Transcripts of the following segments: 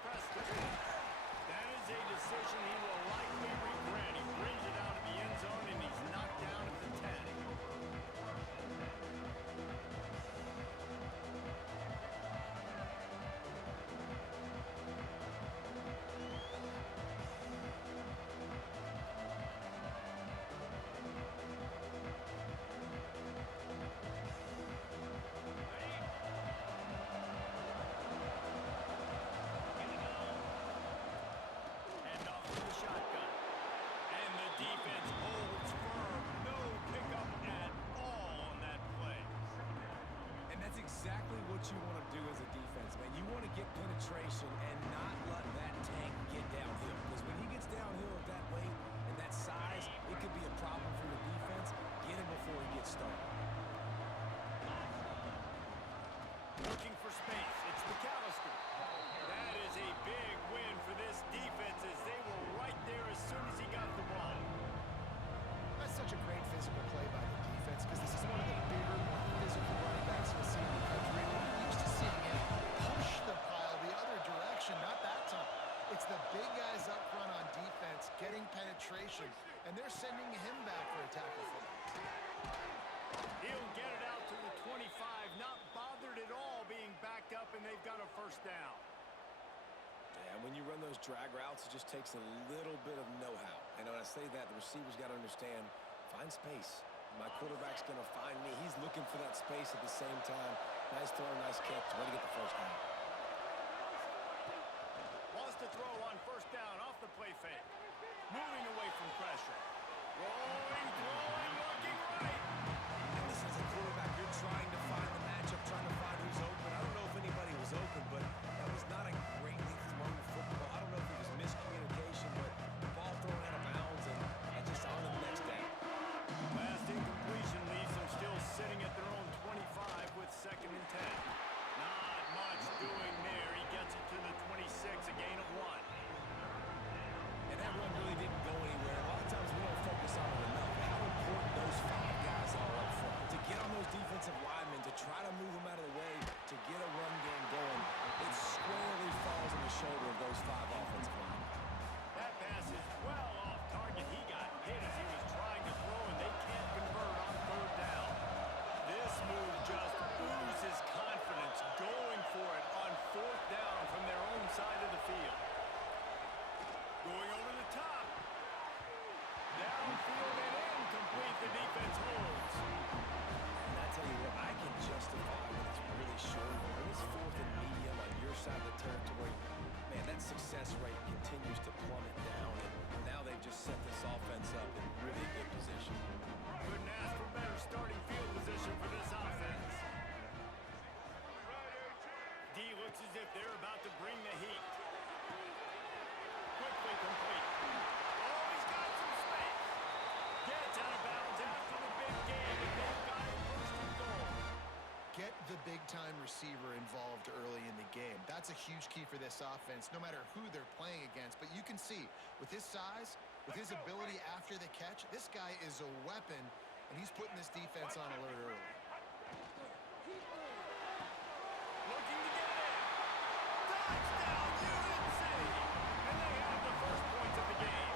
press the ball. That is a decision he will likely regret. He brings it out of the end zone, and he's knocked down at the 10. And off to the shotgun. And the defense holds firm. No pickup at all on that play. And that's exactly what you want to do as a defense, man. You want to get penetration and not let that tank get downhill. Because when he gets downhill at that weight and that size, it could be a problem for your defense. Get him before he gets started. Looking for space. It's McAllister. That is a big win for this defense as they were right there as soon as he got the ball. That's such a great physical play by the defense because this is one of the bigger, more physical running backs you'll see in the country. We're used to seeing him push the pile the other direction, not that time. It's the big guys up front on defense getting penetration, and they're sending him back for a tackle for them. He'll get it out to the 25, not bothered at all being backed up, and they've got a first down. Yeah, and when you run those drag routes, it just takes a little bit of know-how. And when I say that, the receiver's got to understand, find space. My quarterback's going to find me. He's looking for that space at the same time. Nice throw, nice catch. Way to get the first down. Wants to throw on first down off the play fake. Moving away from pressure. Rolling, throwing, looking right. And listen, as a quarterback, you're trying to find the matchup, trying to find who's open. I don't know if anybody was open, but that was not a greatly thrown football. I don't know if it was miscommunication, but the ball thrown out of bounds and just on to the next down. Last incompletion leaves them still sitting at their own 25 with 2nd and 10. Not much doing there. He gets it to the 26, a gain of 1. And that run really didn't go anywhere. A lot of times we don't focus on it enough. How important those 5 guys are up front. To get on those defensive linemen, to try to move them out of the way, to get a run game going, it squarely falls on the shoulder of those 5 offensive linemen. That pass is well off target. He got hit as he was trying to throw, and they can't convert on 3rd down. This move just oozes confidence, going for it on 4th down from their own side of the field. Going over the top. Downfield and incomplete. The defense holds. And I tell you what, I can justify when it's really short. When it's 4th and medium on your side of the territory, man, that success rate continues to plummet down. And now they've just set this offense up in really good position. Couldn't ask for better starting field position for this offense. D looks as if they're about to bring the heat. Quickly complete. Oh, he's got some space. Gets out of bounds after the big game, and they've got it 1st and goal. Get the big-time receiver involved early in the game. That's a huge key for this offense, no matter who they're playing against. But you can see, with his size, with his ability after the catch, this guy is a weapon, and he's putting this defense on alert early. Looking to get it. Touchdown, UNC! And they have the first points of the game.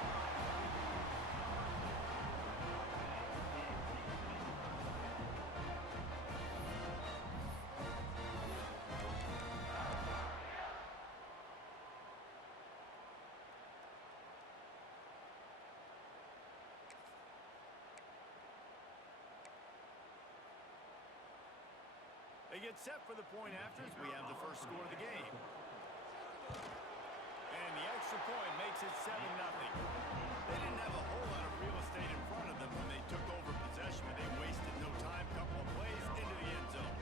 They get set for the point afters. We have the first score of the game. And the extra point makes it 7-0. They didn't have a whole lot of real estate in front of them when they took over possession, but they wasted no time. Couple of plays into the end zone.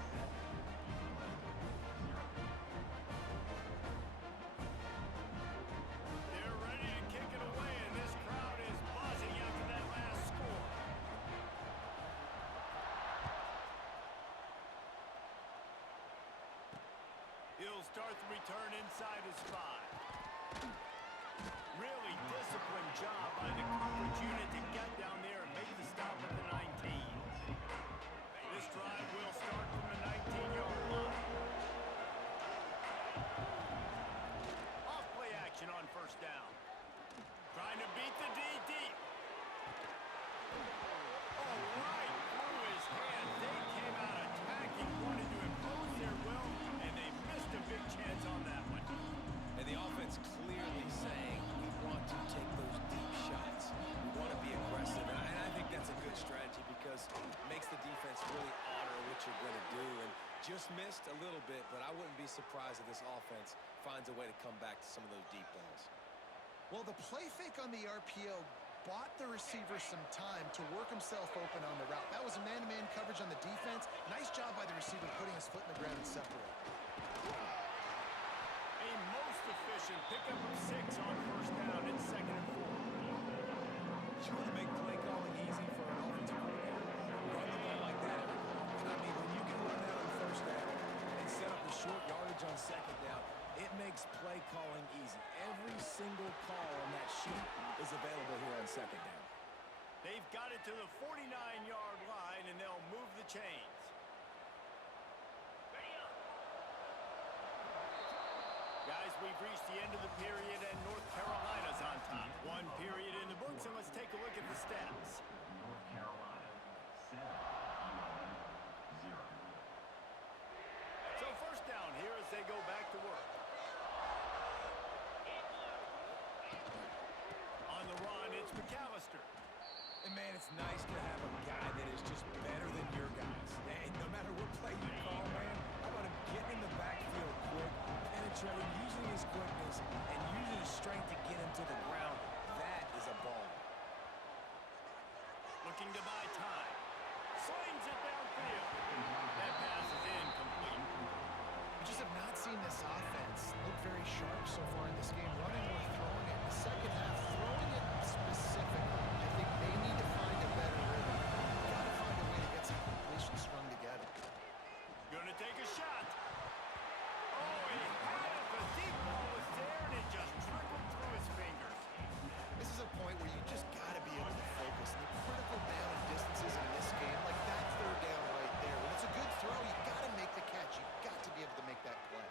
They're ready to kick it away, and this crowd is buzzing after that last score. He'll start the return inside his 5. Really disciplined job by the coverage unit to get down there and make the stop at the 19. This drive will start from the 19-yard line. going to do, and just missed a little bit, but I wouldn't be surprised if this offense finds a way to come back to some of those deep balls. Well, the play fake on the RPO bought the receiver some time to work himself open on the route. That was a man-to-man coverage on the defense. Nice job by the receiver putting his foot in the ground and separating. A most efficient pickup of 6 on first down. It's 2nd and 4. You want to make play calling easy for an offensive coordinator? Run the ball like that. I mean, when you can run that on first down and set up the short yardage on 2nd down, it makes play calling easy. Every single call on that sheet is available here on 2nd down. They've got it to the 49-yard line, and they'll move the chains. Guys, we've reached the end of the period, and North Carolina's on top. 1 period in the books, and let's take a look at the stats. North Carolina 7, UNLV 0. So first down here as they go back to work. On the run, it's McAllister. And, man, it's nice to have a guy that is just better than your guys. And no matter what play you call, man, how about him getting in the backfield quick, penetrating, using his quickness, and using his strength to get him to the ground. That is a ball. Looking to buy time. Slings it downfield. That pass is incomplete. We just have not seen this offense look very sharp so far in this game, running or throwing it. In the second half, throwing it specifically, I think they need to find a better rhythm. Got to find a way to get some completions strung together. Gonna take a shot. Oh, he had it. The deep ball was there, and it just trickled through his fingers. This is a point where you just got to be able to focus. The critical down and distances in this game, like that 3rd down right there. When it's a good throw, you got to make the catch. You got to be able to make that play.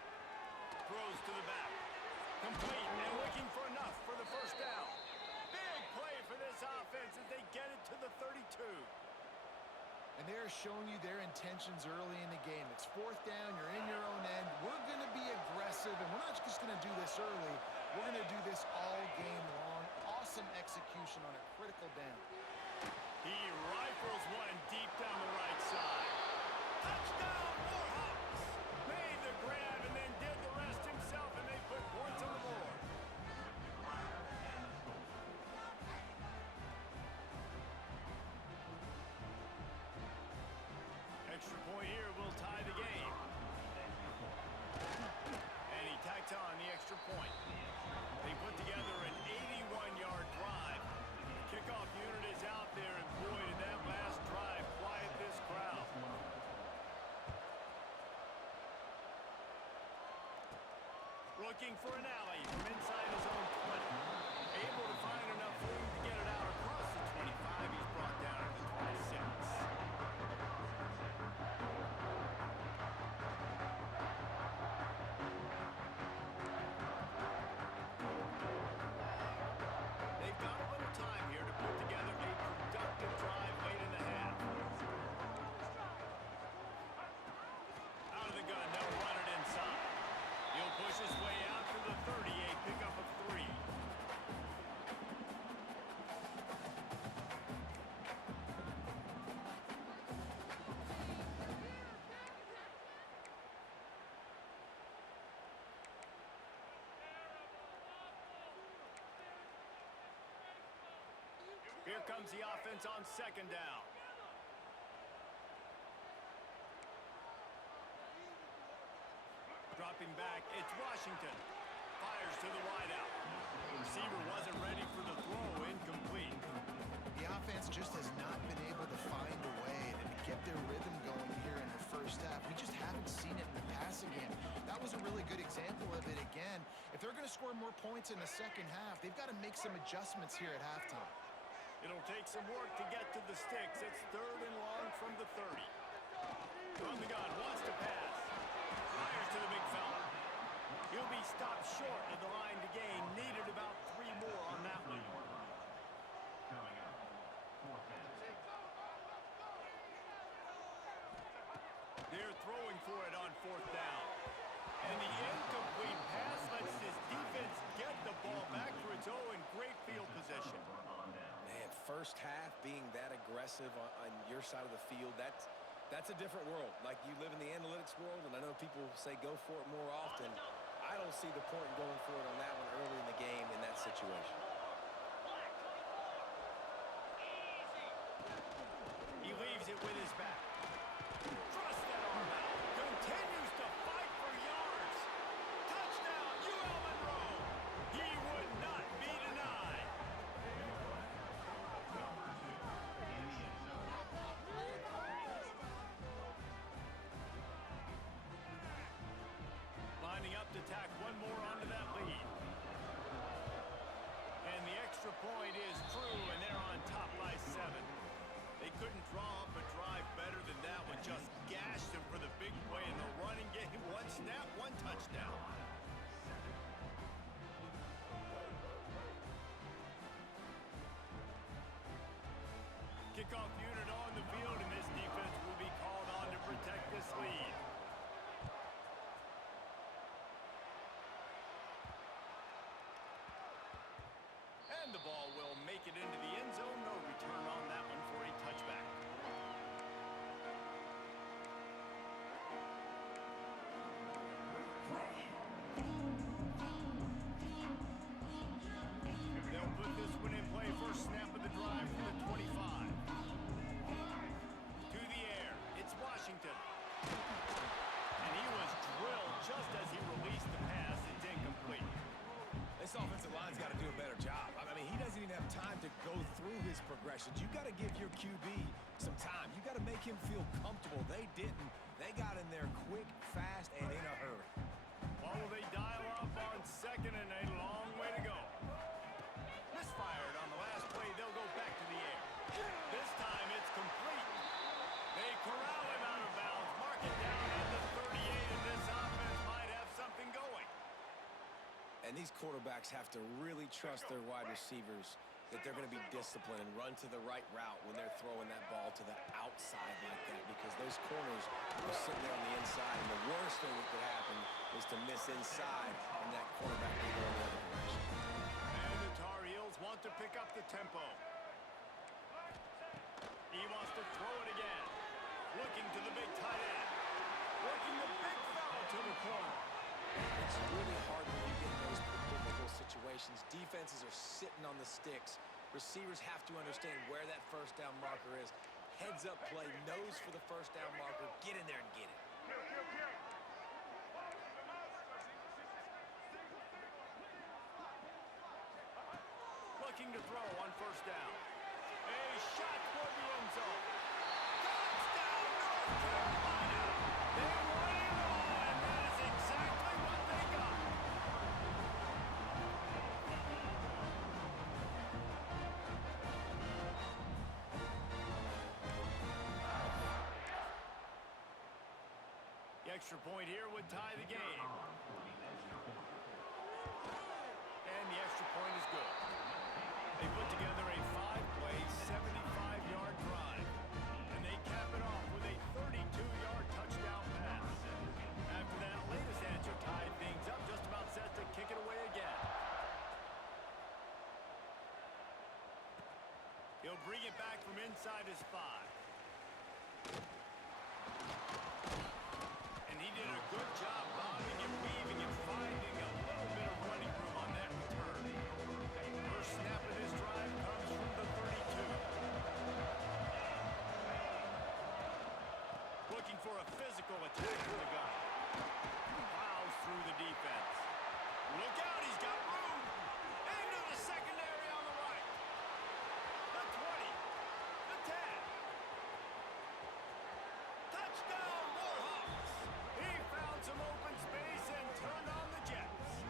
Throws to the back. Complete and looking for enough for the first down. Big play for this offense as they get it to the 32. And they're showing you their intentions early in the game. It's 4th down. You're in your own end. We're going to be aggressive, and we're not just going to do this early. We're going to do this all game long. Awesome execution on a critical down. He rifles one deep down the right side. Touchdown, Warhawks! Made the grab and then did the rest himself, and they put points on the board. Extra point here will tie the game. And he tacks on the extra point. They put together an 81-yard drive. The kickoff unit is out there, and boy, did that last drive quiet this crowd. Looking for an alley from inside his own 20. Able to find enough room to get it out across the 25. He's brought down to the 26. They've got a little time here to put together a productive drive late in the half. Out of the gun, they'll run it inside. He'll push his way out to the 30, a pickup of 3. Here comes the offense on 2nd down. Dropping back, it's Washington. Fires to the wideout. The receiver wasn't ready for the throw, incomplete. The offense just has not been able to find a way to get their rhythm going here in the first half. We just haven't seen it in the passing game. That was a really good example of it again. If they're going to score more points in the second half, they've got to make some adjustments here at halftime. It'll take some work to get to the sticks. It's 3rd and long from the 30. On the gun, wants to pass. Fires to the big fella. He'll be stopped short of the line to gain. Needed about 3 more on that one. Coming up, 4th down. They're throwing for it on 4th down. And the incomplete pass lets this defense get the ball back for its own. Great field position. Man, first half being that aggressive on your side of the field, That's a different world. Like, you live in the analytics world, and I know people say go for it more often. I don't see the point in going for it on that one early in the game in that situation. He leaves it with his back. Thrust that arm out. Continues to fight for yards. Touchdown, UL Monroe. He would not be denied. Lining up to tack one more onto that lead. And the extra point is true, and they're on top by 7. They couldn't draw up a drive better than that one. Just gashed them for the big play in the running game. One snap, one touchdown. Kickoff unit on the field, and this defense will be called on to protect this lead. And the ball will make it into the end zone. No return on that one for a touchback. They'll put this one in play. First snap of the drive from the 25. To the air. It's Washington. And he was drilled just as he released the pass. It's incomplete. This offensive line's got to do a better job. I mean, he doesn't even have time to go through his progressions. You got to give your QB some time. You got to make him feel comfortable. They didn't. They got in there quick, fast, and in a hurry. Well, will they dial up on second and a long way to go? Misfired on the last play. They'll go back to the air. This time it's complete. They corral him out of bounds. Mark it down at the 38, and this offense might have something going. And these quarterbacks have to really trust their wide receivers that they're going to be disciplined and run to the right route when they're throwing that ball to the outside like that, because those corners are sitting there on the inside, and the worst thing that could happen is to miss inside and that quarterback can go in the other direction. And the Tar Heels want to pick up the tempo. He wants to throw it again. Looking to the big tight end. Working the big fellow to the corner. It's really hard when you get in those predictable situations. Defenses are sitting on the sticks. Receivers have to understand where that first down marker is. Heads up play, nose for the first down marker. Get in there and get it. Looking to throw on first down. A shot toward the end zone. Touchdown, North Carolina! They won it all, and that is exactly what they got. The extra point here would tie the game. And the extra point is good. They put together a 5-play, 75-yard drive. And they cap it off with a 32-yard touchdown pass. After that latest answer tied things up, just about set to kick it away again. He'll bring it back from inside his 5. And he did a good job bobbing and weaving and finding a little bit of running room on that return. First snap of this drive comes from the 32. Looking for a physical attack from the guy. Plows through the defense. Look out, he's got room. Into the secondary on the right. The 20. The 10. Touchdown, Warhawks. He found some open space and turned on the Jets.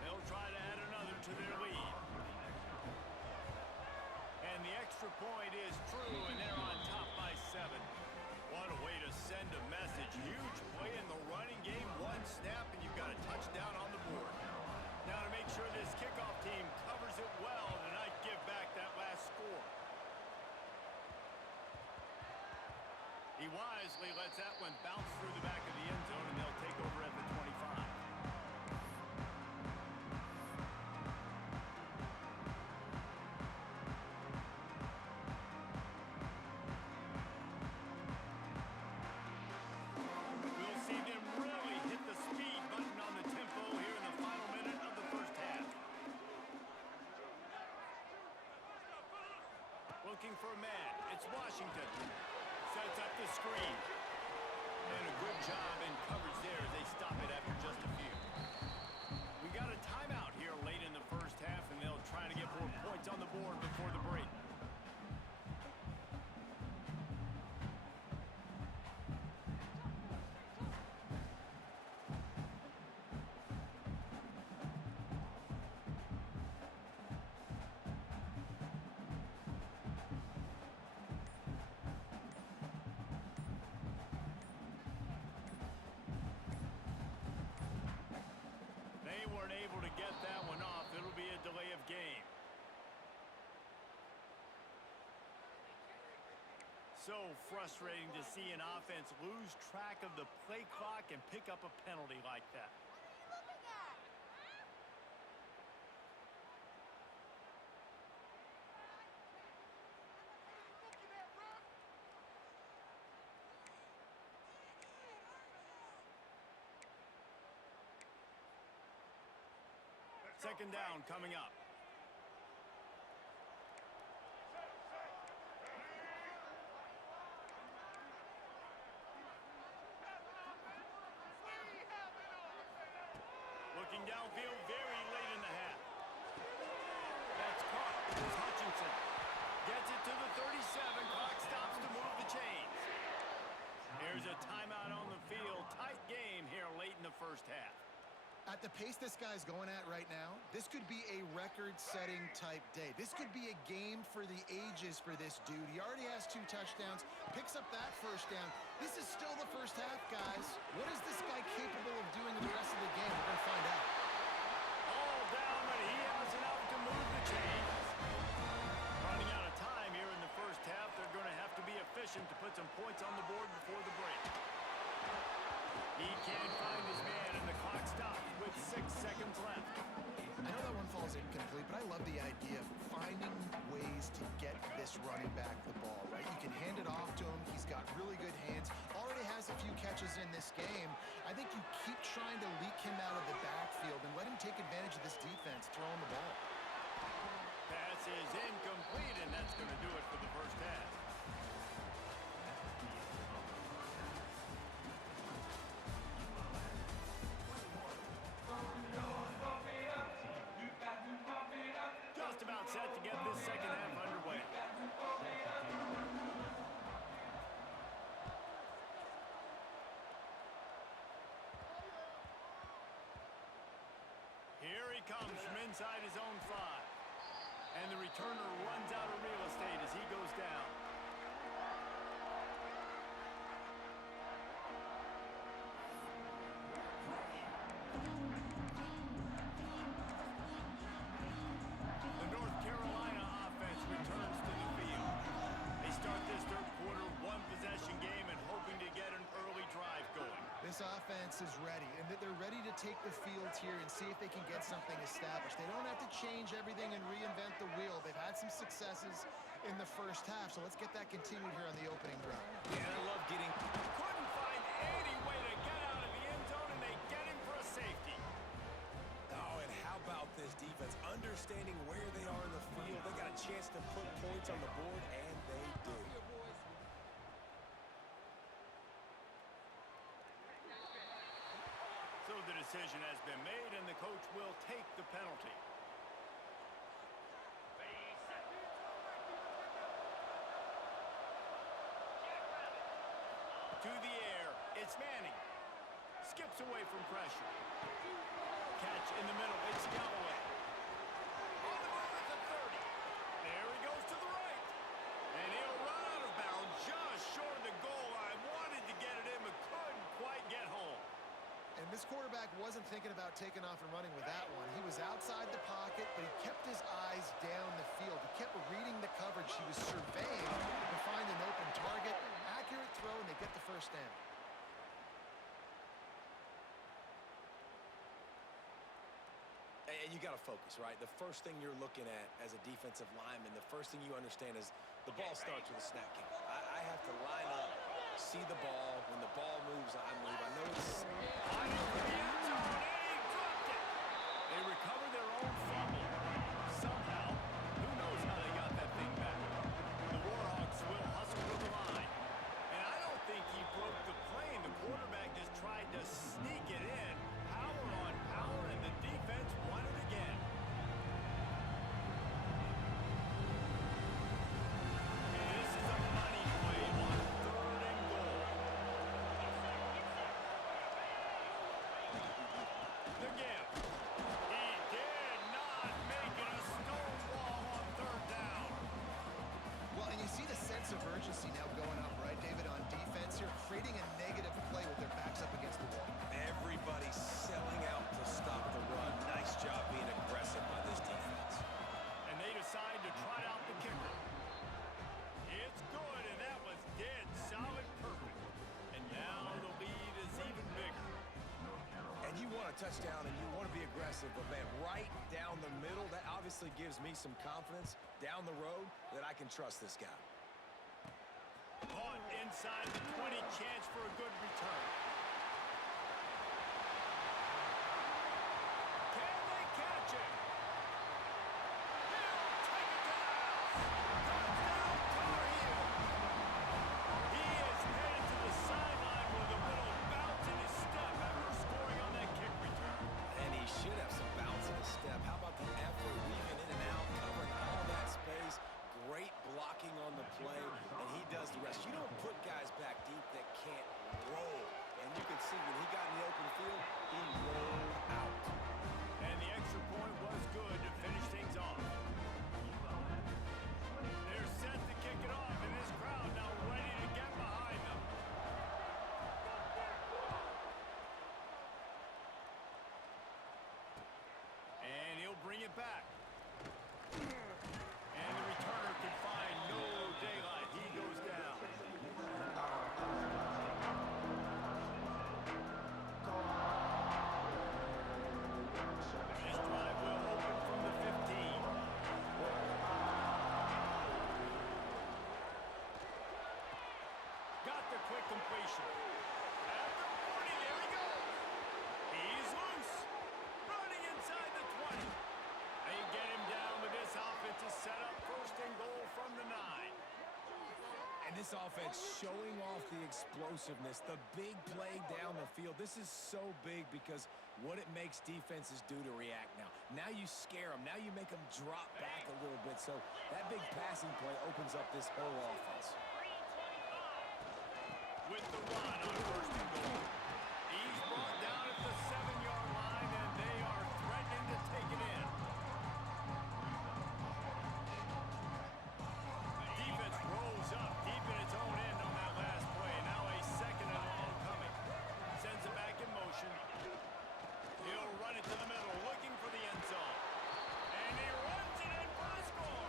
They'll try to add another to their lead. And the extra point is true, and they're on top by 7. What a way to send a message. Huge play in the running game. One snap, and you've got a touchdown on the board. Now to make sure this kickoff team covers it well to not give back that last score. He wisely lets that one bounce through the back of the end zone, and they'll take over at the 25. looking for a man. It's Washington. Sets up the screen. And a good job in coverage there as they stop it after just a few. We got a timeout here late in the first half, and they'll try to get more points on the board before the break. They weren't able to get that one off. It'll be a delay of game. So frustrating to see an offense lose track of the play clock and pick up a penalty like that. Second down coming up. Looking downfield very late in the half. That's caught. It's Hutchinson. Gets it to the 37. Clock stops to move the chains. Here's a timeout on the field. Tight game here late in the first half. At the pace this guy's going at right now, this could be a record-setting type day. This could be a game for the ages for this dude. He already has 2 touchdowns, picks up that first down. This is still the first half, guys. What is this guy capable of doing in the rest of the game? We're going to find out. All down, but he has enough to move the chains. Running out of time here in the first half. They're going to have to be efficient to put some points on the board before the break. He can't find his man, and the clock stops with 6 seconds left. I know that one falls incomplete, but I love the idea of finding ways to get this running back the ball, right? You can hand it off to him. He's got really good hands. Already has a few catches in this game. I think you keep trying to leak him out of the backfield and let him take advantage of this defense throwing the ball. Pass is incomplete, and that's going to do it for the first half. Just about set to get this second half underway. Here he comes from inside his own 5. And the returner runs out of real estate as he goes down. The North Carolina offense returns to the field. They start this third quarter 1-possession game and hoping to get an early drive going. This offense is ready, and they're ready to take the field here and see if they can get something established. They don't have to change everything and reinvent the wheel. They've had some successes in the first half, so let's get that continued here on the opening drive. Yeah, I love getting... Couldn't find any way to get out of the end zone, and they get him for a safety. Oh, and how about this defense? Understanding where they are in the field. They got a chance to put points on the board, and they do. So the decision has been made, and the coach will take the penalty. To the air, it's Manning. Skips away from pressure. Catch in the middle, it's Galloway. On the move at the 30. There he goes to the right. And he'll run out of bounds just short of the goal line. Wanted to get it in, but couldn't quite get home. And this quarterback wasn't thinking about taking off and running with that one. He was outside the pocket, but he kept his eyes down the field. He kept reading the coverage. He was surveying to find an open target. Accurate throw, and they get the first down. And you got to focus, right? The first thing you're looking at as a defensive lineman, the first thing you understand is the ball starts with a snap kick. I have to line up, see the ball. When the ball moves, I move. I know it's... Finding for the end zone, and he dropped it. They recover their own fumble. Somehow, who knows how they got that thing back. touchdown and you want to be aggressive, but, man, right down the middle, that obviously gives me some confidence down the road that I can trust this guy. Caught inside the 20, chance for a good return. Can they catch him? He'll take it to the house. Touchdown, Tar Heels. He is headed to the sideline with a little bounce in his step after scoring on that kick return. And he should have some bounce in his step. How about the effort, weaving in and out, covering all that space. Great blocking on the play, and he does the rest. You don't put guys back deep that can't roll. And you can see when he got in the open field, he rolled out. And the extra point was good to finish things off. They're set to kick it off, and this crowd now ready to get behind them. And he'll bring it back. And the returner can find no daylight. He goes down. This drive will open from the 15. Got the quick completion. At the 40, there he goes. He's loose. Running inside the 20. They get him down, but this offense is set up first and goal from the 9. And this offense showing off the explosiveness, the big play down the field. This is so big because what it makes defenses do to react now. Now you scare them. Now you make them drop back a little bit. So that big passing play opens up this whole offense. With the run on first and goal. He's brought down at the 7-yard line, and they are threatening to take it in. Defense rolls up deep in its own end on that last play. Now a second and long coming. Sends it back in motion. He'll run it to the middle, looking for the end zone. And he runs it in for a score.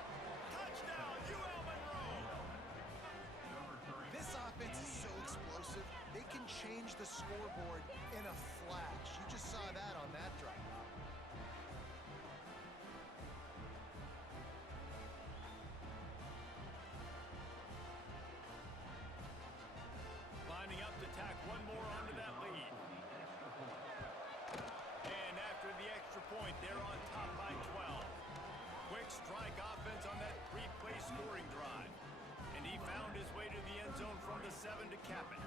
Touchdown, UL Monroe. This offense is so explosive, they can change the scoreboard in a flash. You just saw that on that drive. Lining up to tack one more onto that lead. And after the extra point, they're on top by 12. Quick strike offense on that 3-play scoring drive. And he found his way to the end zone from the 7 to cap it.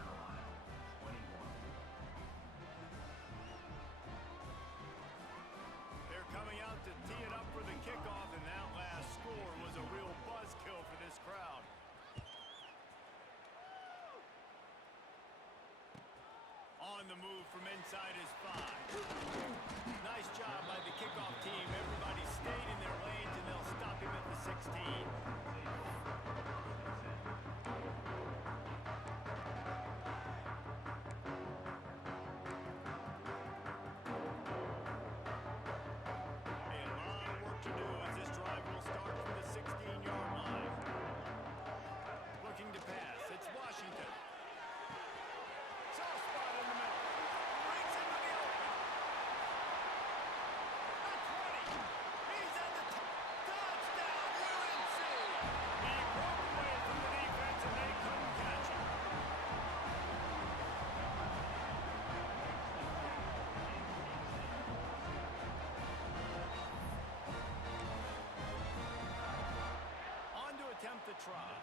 They're coming out to tee it up for the kickoff, and that last score was a real buzzkill for this crowd. On the move from inside his 5. Nice job by the kickoff team. Everybody stayed in their lanes, and they'll stop him at the 16. A lot of work to do as this drive will start from the 16-yard line. Looking to pass. It's Washington. Soft spot in the middle. Brings him to the open. The 20. He's at the touchdown, UNC. He broke away from the defense, and they couldn't catch him. On to attempt the try.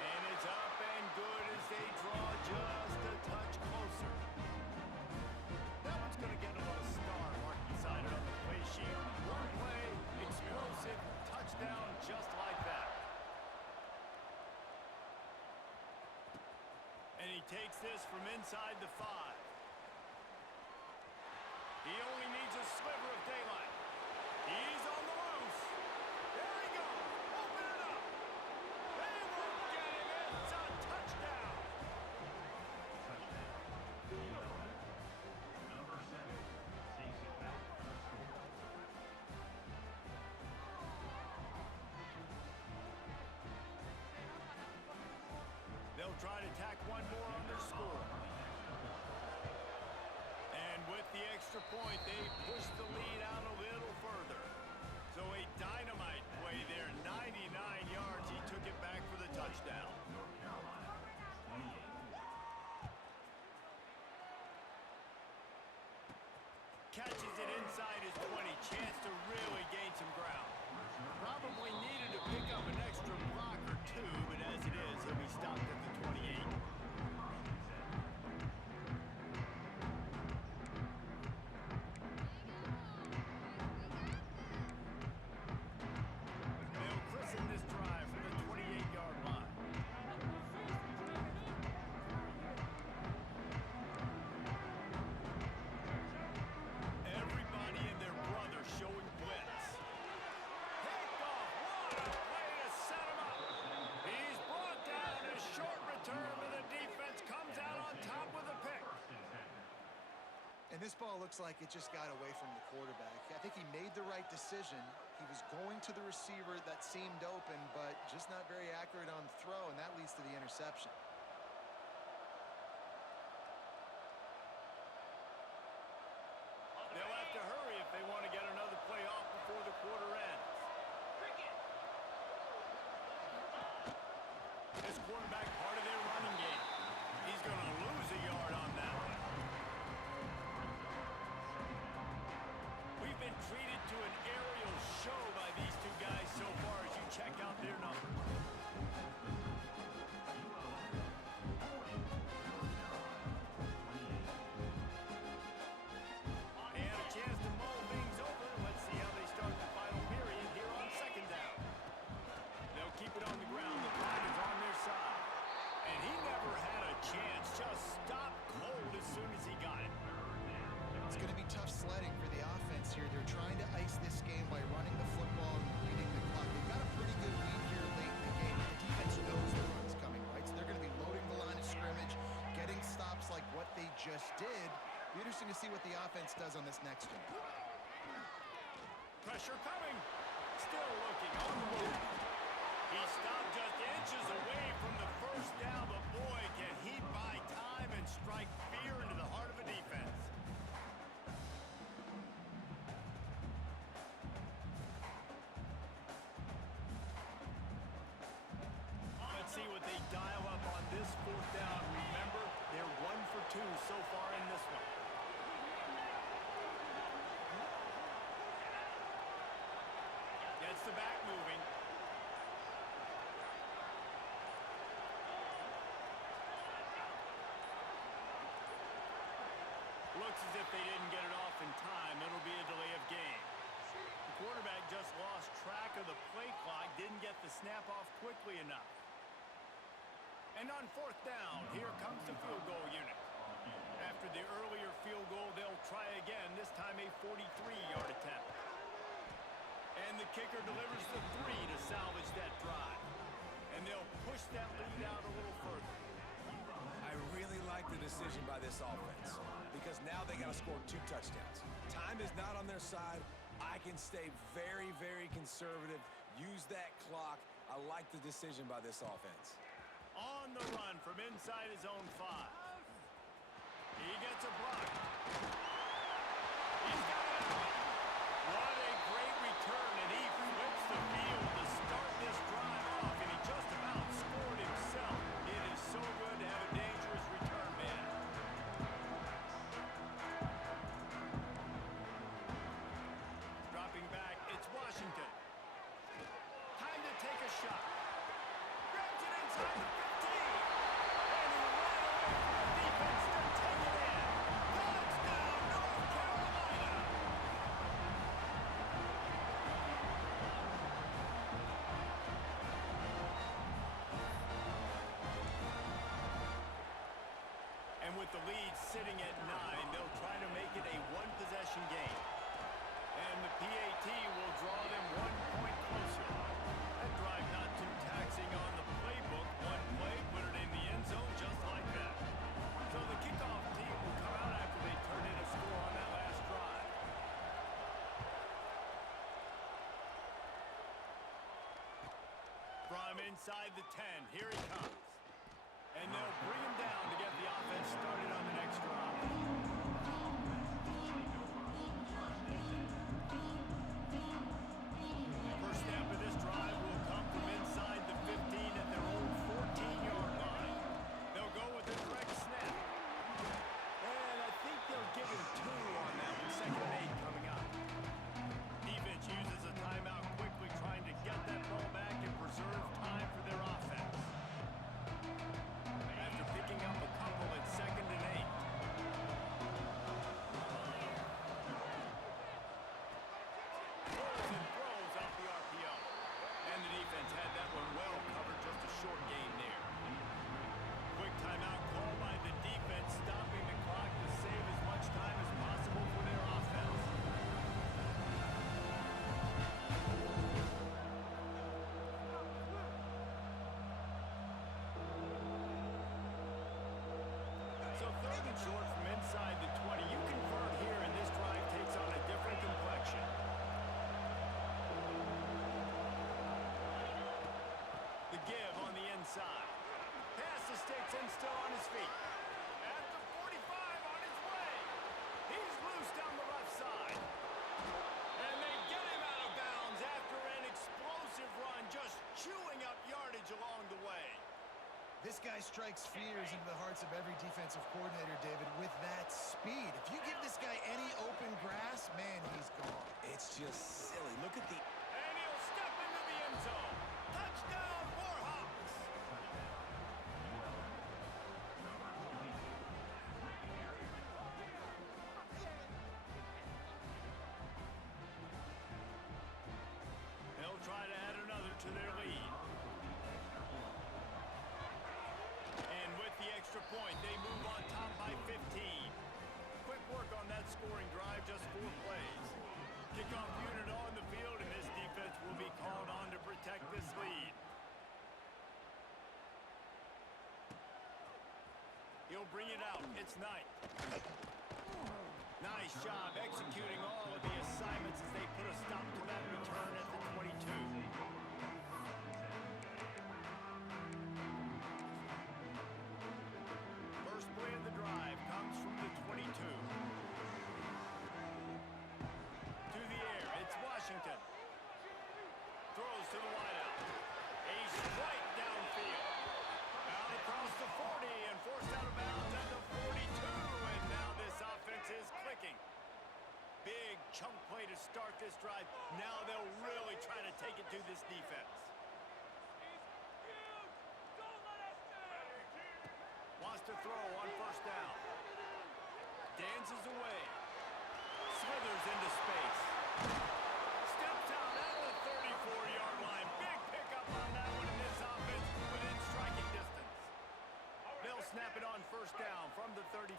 And it's up and good as they draw just a touch closer. That one's going to get a little star marked beside it on the play sheet. One play, explosive, touchdown just like that. And he takes this from inside the 5. He only needs a sliver of daylight. He's on the loose. There he goes. Open it up. They won't get him. It's a touchdown. Number 7, Stacey Bell for the score. They'll try to tack one more on their score. the extra point, they pushed the lead out a little further. So a dynamite play there, 99 yards. He took it back for the touchdown. North Carolina 28. Catches it inside his 20. Chance to really gain some ground. Probably needed to pick up an extra block or two, but as it is, he'll be stopped at the 28. They'll christen this drive from the 28-yard line. Everybody and their brother showing blitz. Picked off. What a play to set him up. He's brought down. A short return, but the defense comes out on top with a pick. And this ball looks like it just got away from the quarterback. I think he made the right decision. He was going to the receiver that seemed open, but just not very accurate on the throw, and that leads to the interception. They'll have to hurry if they want to get another play off before the quarter ends. This quarterback part of their running game. He's going to lose a yard on that one. We've been treated to an aerial show by these two guys so far as you check out their numbers. They had a chance to mull things over. Let's see how they start the final period here on second down. They'll keep it on the ground. The clock is on their side. And he never had a chance. Just stopped cold as soon as he got it. It's going to be tough sledding for the offense here. They're trying to ice this game by running the football and leading the clock. They've got a pretty good lead here late in the game. The defense knows the run's coming, right? So they're going to be loading the line of scrimmage, getting stops like what they just did. Be interesting to see what the offense does on this next one. Pressure coming. Still looking on the move. He stopped just inches away from the first down, but boy, can he buy time and strike fear into the heart of a defense. Let's see what they dial up on this fourth down. Remember, they're 1 for 2 so far in this one. Gets the back moving. Looks as if they didn't get it off in time. It'll be a delay of game. The quarterback just lost track of the play clock, didn't get the snap off quickly enough. And on fourth down, here comes the field goal unit. After the earlier field goal, they'll try again, this time a 43-yard attempt. And the kicker delivers the 3 to salvage that drive. And they'll push that lead out a little further. I really like the decision by this offense because now they got to score 2 touchdowns. Time is not on their side. I can stay very, very conservative, use that clock. I like the decision by this offense. On the run from inside his own 5. He gets a block. He's got it out. What a great return, and he flips the field to start this drive off, and he just about scored himself. It is so good to have a dangerous return man. Dropping back, it's Washington. Time to take a shot. Grabs it inside the 15. And he ran away from the defense to take it in. Touchdown, North Carolina. And with the lead sitting at 9, they'll try to make it a one-possession game. And the PAT will draw them 1 point closer. That drive not too taxing on the playbook. One play, put it in the end zone just like that. So the kickoff team will come out after they turn in a score on that last drive. From inside the 10, here he comes. And they'll bring him down to get the offense started on the next drive. inside. Past the sticks and still on his feet. At the 45 on his way. He's loose down the left side. And they get him out of bounds after an explosive run, just chewing up yardage along the way. This guy strikes fears into the hearts of every defensive coordinator, David, with that speed. If you give this guy any open grass, man, he's gone. It's just silly. Look at the... And he'll step into the end zone. Touchdown, Warhawks! They'll try to add another to their lead. And with the extra point, they move on top by 15. Quick work on that scoring drive, just 4 plays. Kickoff unit on the field, and this defense will be called on to protect this lead. He'll bring it out. It's Knight. Nice job executing all of the assignments as they put a stop to that return at the 22. First play of the drive comes from the 22. To the air, it's Washington. Throws to the wideout. He's right downfield. Out across the 40 and forced out of bounds at the 42. And now this offense is clicking. Big chunk play to start this drive. Now they'll really try to take it to this defense. Wants to throw on first down. Dances away. Slithers into space. Steps out at the 34-yard line. Big pickup on that one, in this offense within striking distance. They'll snap it on first down from the 35.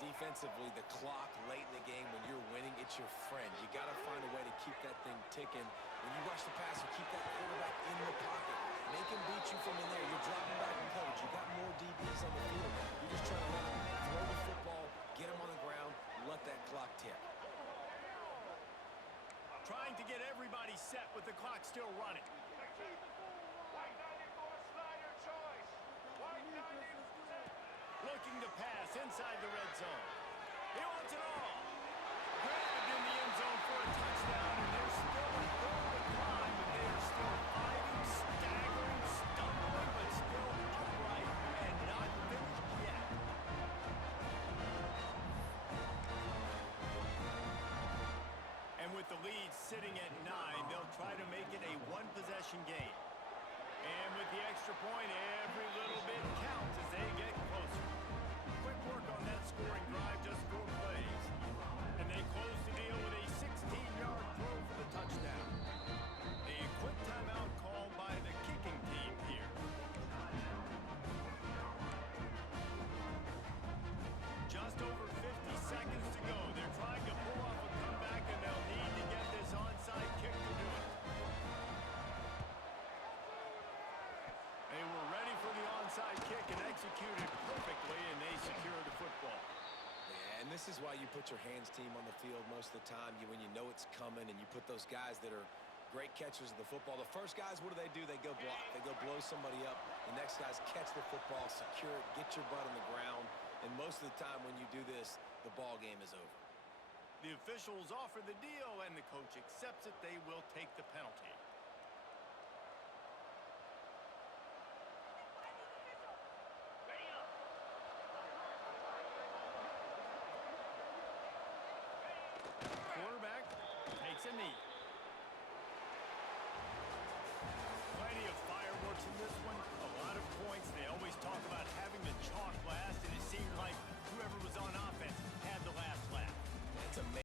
Defensively, the clock late in the game, when you're winning, it's your friend. You got to find a way to keep that thing ticking. When you rush the passer, keep that quarterback in the pocket. Make him beat you from in there. You're dropping back in coverage. You got more DBs on the field. You're just trying to let him throw the football, get him on the ground, let that clock tick. Trying to get everybody set with the clock still running. Looking to pass inside the red zone. He wants it all. Grabbed in the end zone for a touchdown, and there's still a goal to climb, but they are still fighting, staggering, stumbling, but still upright and not finished yet. And with the lead sitting at 9, they'll try to make it a one-possession game. And with the extra point, every little bit counts as they get closer. Quick work on that scoring drive, just 4 plays. And they close the deal with a 16-yard throw for the touchdown. A quick timeout called by the kicking team here. Just over 50 seconds to go. They're trying to pull off a comeback, and they'll need to get this onside kick to do it. They were ready for the onside kick and executed perfectly, and they secured the football. Yeah, and this is why you put your hands team on the field most of the time. When you know it's coming, and you put those guys that are great catchers of the football. The first guys, what do? They go block. They go blow somebody up. The next guys catch the football, secure it, get your butt on the ground. And most of the time when you do this, the ball game is over. The officials offer the deal, and the coach accepts it. They will take the penalty. Quarterback takes a knee.